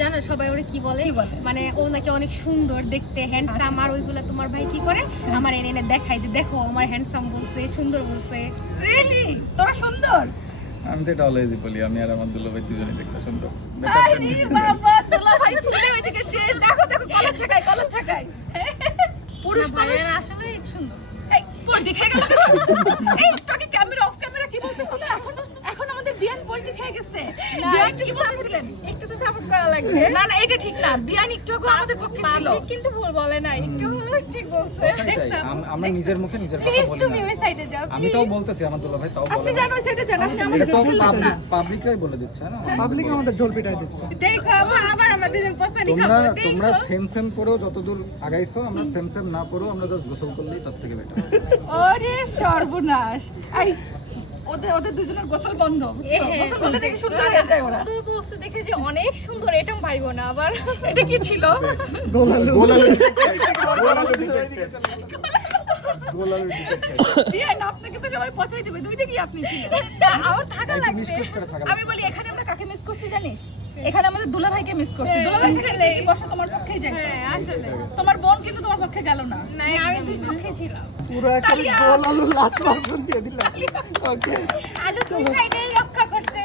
জানো সবাই ওরে কি বলে, মানে ও নাকি অনেক সুন্দর দেখতে, হ্যান্ডসাম। আর ওইগুলা তোমার ভাই কি করে আমার এনে এনে দেখায় যে দেখো আমার হ্যান্ডসাম বলছে, সুন্দর বলছে। রিয়েলি তোরা সুন্দর? আমি তো এটা অলওয়েজই বলি, আমি আর আমার দুলাভাই দুজনেই দেখতে সুন্দর। আরে বাবা, দুলাভাই ফুলে ওইদিকে শেষ। দেখো দেখো কলার ছাকায়, কলার ছাকায়। পুরুষ মানুষ আসলে সুন্দর। এই পল্টি খেয়ে গেল। এই তোকে ক্যামেরা অফ ক্যামেরা কি বলতেছিল? এখন আমাদের বিয়ান পল্টি খেয়ে গেছে। বিয়ান কি বলতেছিলেন? একটু তো সাপোর্ট করা লাগবে। না না, এটা ঠিক না। বিয়ান একটু আগে আমাদের পক্ষে ছিল, কিন্তু ভুল বলে না, একটু হলো ঠিক বলছে। আমরা নিজের মুখে নিজের কথা প্লিজ বলি তুমি না। ওই সাইডে যাও। আমি তাও বলতেছি, আমার দুলাভাই তাও আপনি বলে না। জানো সেটা জানেন, আপনি এটা আমাদের তো খেললাম না। পাবলিকরাই বলে দিচ্ছে না, পাবলিক আমাদের ঢোল পিটাই দিচ্ছে। দেখো আবার আমরা দুজন পছন্দ তোমরা খাবো। তোমরা সেম সেম করেও যতদূর আগাইছো, আমরা সেম সেম না করেও আমরা জাস্ট গোসল করলেই তার থেকে বেটার। ওরে সর্বনাশ। এই ওদের ওদের দুজনের গোসল বন্ধ, বুঝছো? গোসল করলে দেখে সুন্দর হয়ে যায় ওরা। সুন্দর বলছে দেখে যে অনেক সুন্দর, এটাও ভাইবো না আবার। এটা কি ছিল? বিয়ান আপনাকে তো সবাই পচাই দেবে, দুই দিকেই আপনি ছিলেন। আমার থাকা লাগবে। আমি বলি এখানে আমরা কাকে মিস করছি জানিস? এখানে আমাদের দুলাভাইকে মিস করছি। দুলাভাই থাকলে কি বসা তোমার পক্ষেই যায়। হ্যাঁ আসলে তোমার বোন কিন্তু তোমার পক্ষে গেল না। না, আমি দুই পক্ষে ছিলাম। পুরো একটা গোল আলু লাস্ট ভার্সন দিয়ে দিলাম। ওকে আলু দুই সাইডেই রক্ষা করছে।